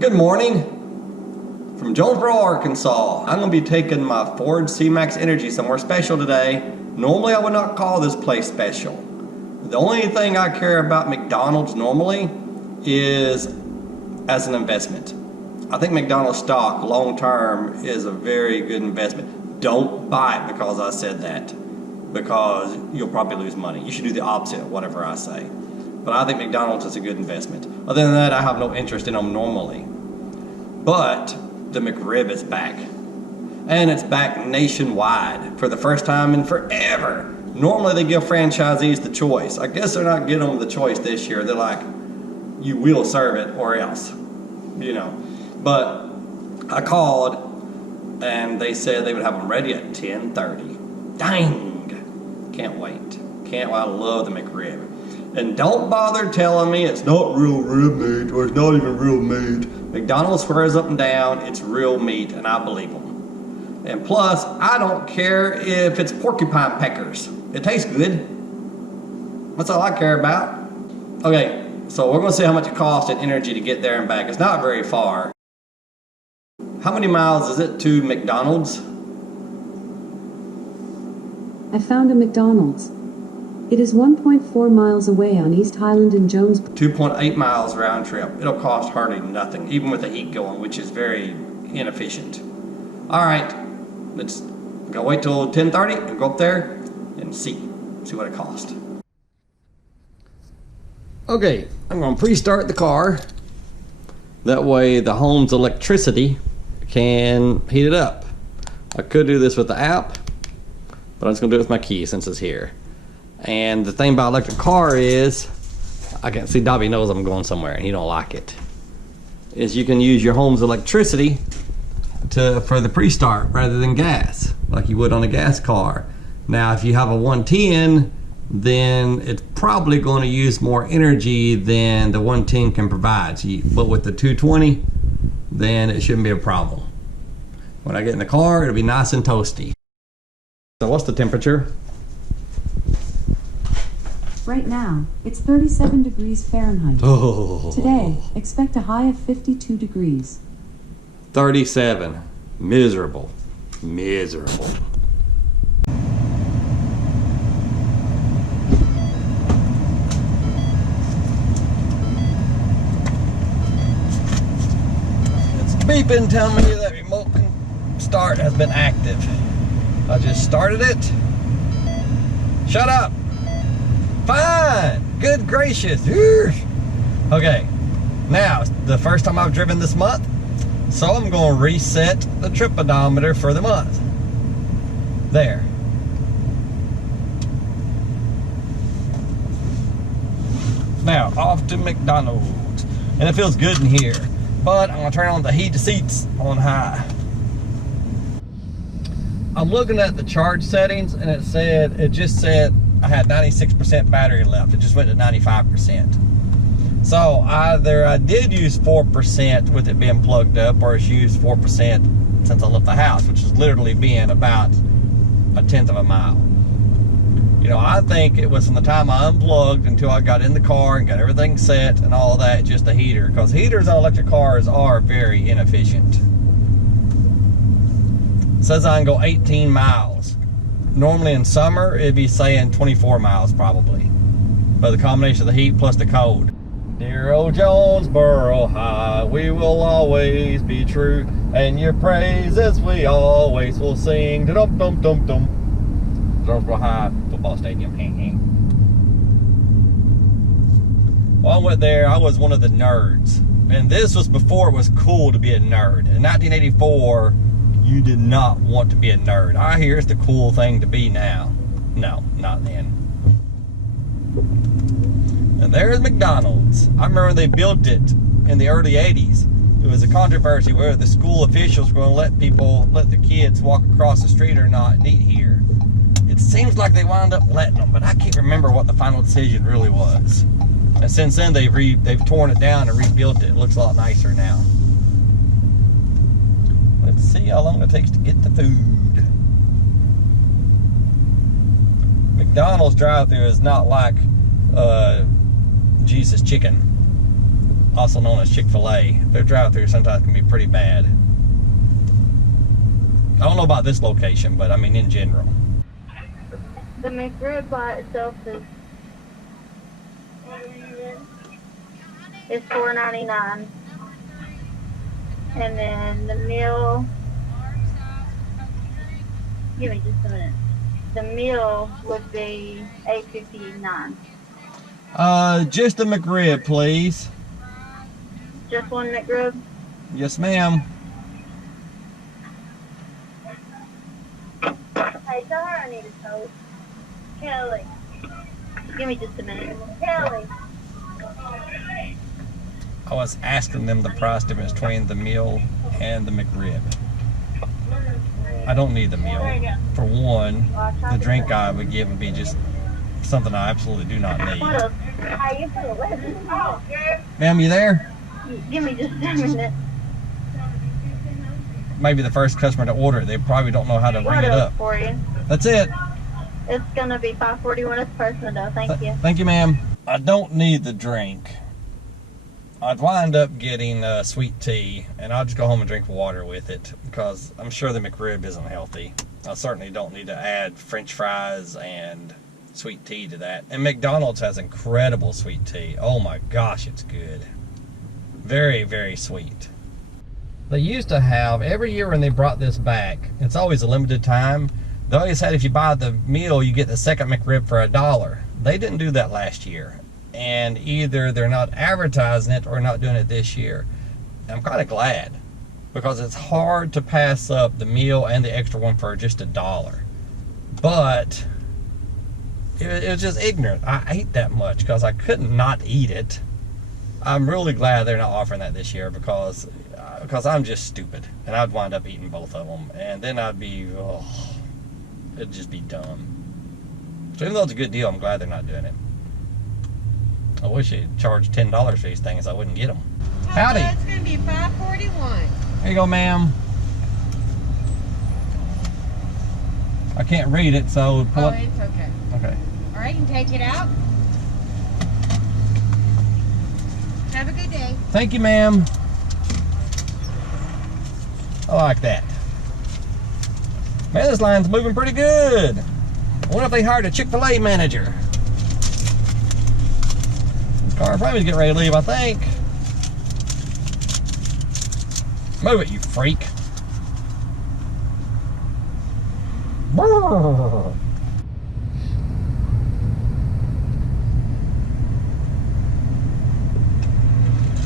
Good morning from Jonesboro, Arkansas. I'm going to be taking my Ford C-Max Energy somewhere special today. Normally I would not call this place special. The only thing I care about McDonald's normally is as an investment. I think McDonald's stock long term is a very good investment. Don't buy it because I said that, because you'll probably lose money. You should do the opposite of whatever I say. But I think McDonald's is a good investment. Other than that, I have no interest in them normally. But the McRib is back. And it's back nationwide for the first time in forever. Normally they give franchisees the choice. I guess they're not giving them the choice this year. They're like, you will serve it or else, you know. But I called and they said they would have them ready at 10:30. Dang, can't wait. Can't wait. I love the McRib. And don't bother telling me it's not real rib meat or it's not even real meat. McDonald's swears up and down it's real meat, and I believe them. And plus, I don't care if it's porcupine peckers. It tastes good. That's all I care about. Okay, so we're gonna see how much it costs in energy to get there and back. It's not very far. How many miles is it to McDonald's? I found a McDonald's. It is 1.4 miles away on East Highland and Jones. 2.8 miles round trip. It'll cost hardly nothing, even with the heat going, which is very inefficient. All right, let's go wait till 10:30 and go up there and see what it costs. Okay, I'm gonna pre-start the car. That way the home's electricity can heat it up. I could do this with the app, but I'm just gonna do it with my key since it's here. And the thing about electric car is, I can see Dobby knows I'm going somewhere and he don't like it, is you can use your home's electricity for the pre-start rather than gas, like you would on a gas car. Now if you have a 110, then it's probably going to use more energy than the 110 can provide. But with the 220, then it shouldn't be a problem. When I get in the car, it'll be nice and toasty. So what's the temperature? Right now, it's 37 degrees Fahrenheit. Oh. Today, expect a high of 52 degrees. 37. Miserable. Miserable. It's beeping telling me that remote start has been active. I just started it. Shut up. Fine. Good gracious. Okay. Now, it's the first time I've driven this month, so I'm going to reset the trip odometer for the month. There. Now, off to McDonald's. And it feels good in here, but I'm going to turn on the heated seats on high. I'm looking at the charge settings and it just said I had 96% battery left. It just went to 95%. So either I did use 4% with it being plugged up, or it's used 4% since I left the house, which is literally being about 1/10 of a mile. You know, I think it was from the time I unplugged until I got in the car and got everything set and all of that, just the heater, because heaters on electric cars are very inefficient. It says I can go 18 miles. Normally in summer, it'd be saying 24 miles probably. But the combination of the heat plus the cold. Dear old Jonesboro High, we will always be true, and your praises we always will sing. Dum-dum-dum-dum. Jonesboro High Football Stadium. Well, I went there, I was one of the nerds. And this was before it was cool to be a nerd. In 1984, you did not want to be a nerd. I hear it's the cool thing to be now. No, not then. And there's McDonald's. I remember they built it in the early 80s. It was a controversy whether the school officials were going to let the kids walk across the street or not and eat here. It seems like they wound up letting them, but I can't remember what the final decision really was. And since then, they've torn it down and rebuilt it. It looks a lot nicer now. Let's see how long it takes to get the food. McDonald's drive-thru is not like Jesus Chicken. also known as Chick-fil-A. Their drive-thru sometimes can be pretty bad. I don't know about this location, but I mean in general. The McRib by itself is $4.99, and then the meal. Give me just a minute. The meal would be $8.59. Just a McRib, please. Just one McRib. Yes, ma'am. Hey, tell her I need a Coke. Kelly. Give me just a minute. Kelly. I was asking them the price difference between the meal and the McRib. I don't need the meal. For one, the drink I would give would be just something I absolutely do not need. What else? How you doing? Ma'am, you there? Give me just a minute. Maybe the first customer to order it, they probably don't know how to ring What it else up. for you? That's it. It's gonna be $5.41 a person though. Thank you. Thank you, ma'am. I don't need the drink. I'd wind up getting sweet tea, and I'll just go home and drink water with it, because I'm sure the McRib isn't healthy. I certainly don't need to add French fries and sweet tea to that. And McDonald's has incredible sweet tea. Oh my gosh, it's good. Very, very sweet. They used to have, every year when they brought this back, it's always a limited time, they always said if you buy the meal, you get the second McRib for $1. They didn't do that last year. And either they're not advertising it or not doing it this year. I'm kind of glad, because it's hard to pass up the meal and the extra one for just $1. But it was just ignorant. I ate that much because I couldn't not eat it. I'm really glad they're not offering that this year, because I'm just stupid, and I'd wind up eating both of them, and then I'd be, it'd just be dumb. So even though it's a good deal, I'm glad they're not doing it. I wish they'd charge $10 for these things. I wouldn't get them. Howdy. It's going to be $5.41. Here you go, ma'am. I can't read it, so pull Oh, it. it's okay. Okay. All right, you can take it out. Have a good day. Thank you, ma'am. I like that. Man, this line's moving pretty good. I wonder if they hired a Chick-fil-A manager. Car in front of me's getting ready to leave, I think. Move it, you freak.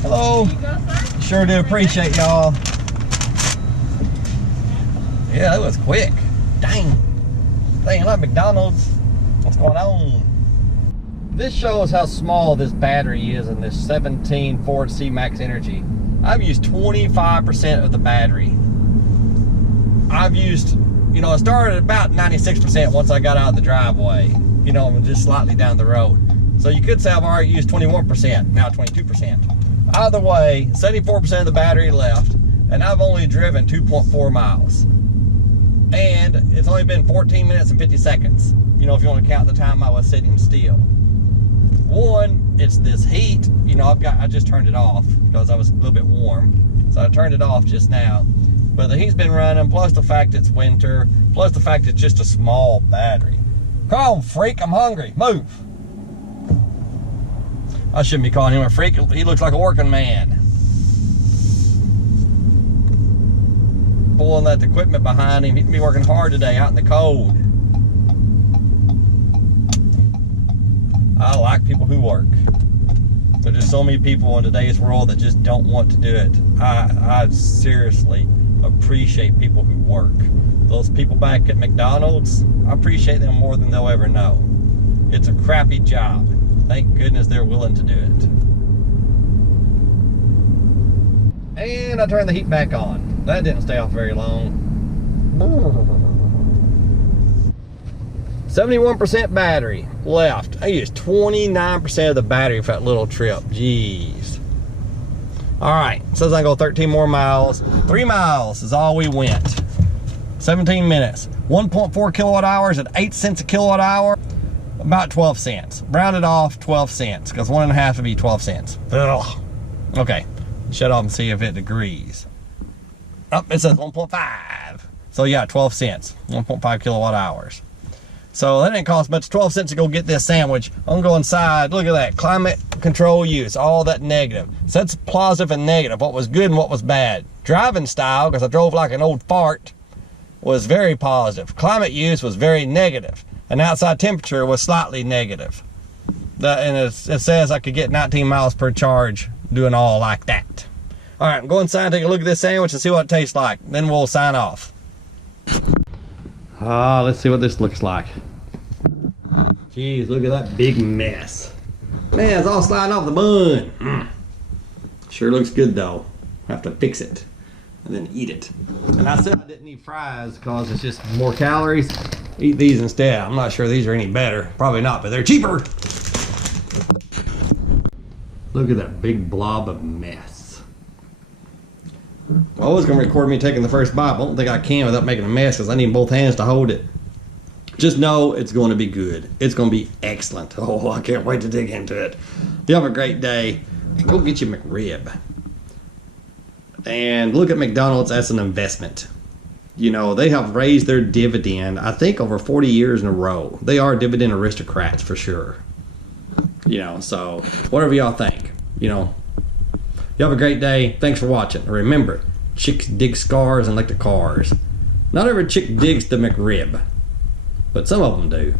Hello. You go, sir? Sure do appreciate y'all. Yeah, that was quick. Dang. Dang, like McDonald's. What's going on? This shows how small this battery is in this 17 Ford C-Max Energy. I've used 25% of the battery. I've used, it started at about 96% once I got out of the driveway. I'm just slightly down the road. So you could say I've already used 21%, now 22%. Either way, 74% of the battery left, and I've only driven 2.4 miles. And it's only been 14 minutes and 50 seconds. If you want to count the time I was sitting still. One, it's this heat. I just turned it off because I was a little bit warm. So I turned it off just now. But the heat's been running, plus the fact it's winter, plus the fact it's just a small battery. Come on, freak, I'm hungry. Move. I shouldn't be calling him a freak. He looks like a working man. Pulling that equipment behind him. He's gonna be working hard today out in the cold. I like people who work. There's just so many people in today's world that just don't want to do it. I seriously appreciate people who work. Those people back at McDonald's, I appreciate them more than they'll ever know. It's a crappy job. Thank goodness they're willing to do it. And I turned the heat back on. That didn't stay off very long. 71% battery left. I used 29% of the battery for that little trip. Jeez. Alright, says I can go 13 more miles. 3 miles is all we went. 17 minutes. 1.4 kilowatt hours at 8 cents a kilowatt hour. About 12 cents. Rounded off 12 cents, because 1.5 would be 12 cents. Ugh. Okay, shut off and see if it agrees. Oh, it says 1.5. So yeah, 12 cents, 1.5 kilowatt hours. So that didn't cost much, 12 cents to go get this sandwich. I'm gonna go inside, look at that, climate control use, all that negative. So that's positive and negative, what was good and what was bad. Driving style, because I drove like an old fart, was very positive. Climate use was very negative. And outside temperature was slightly negative. And it says I could get 19 miles per charge doing all like that. All right, I'm going inside and take a look at this sandwich and see what it tastes like. Then we'll sign off. Let's see what this looks like. Jeez, look at that big mess. Man, it's all sliding off the bun. Sure looks good though. I have to fix it and then eat it. And I said I didn't need fries because it's just more calories. Eat these instead. I'm not sure these are any better. Probably not, but they're cheaper. Look at that big blob of mess. Well, I was going to record me taking the first bite, but I don't think I can without making a mess because I need both hands to hold it. Just know it's going to be good. It's going to be excellent. Oh, I can't wait to dig into it. You have a great day. Go get your McRib. And look at McDonald's as an investment. You know, they have raised their dividend, I think, over 40 years in a row. They are dividend aristocrats for sure. You know, so whatever y'all think, you know. You have a great day. Thanks for watching. Remember, chicks dig scars and like the cars. Not every chick digs the McRib, but some of them do.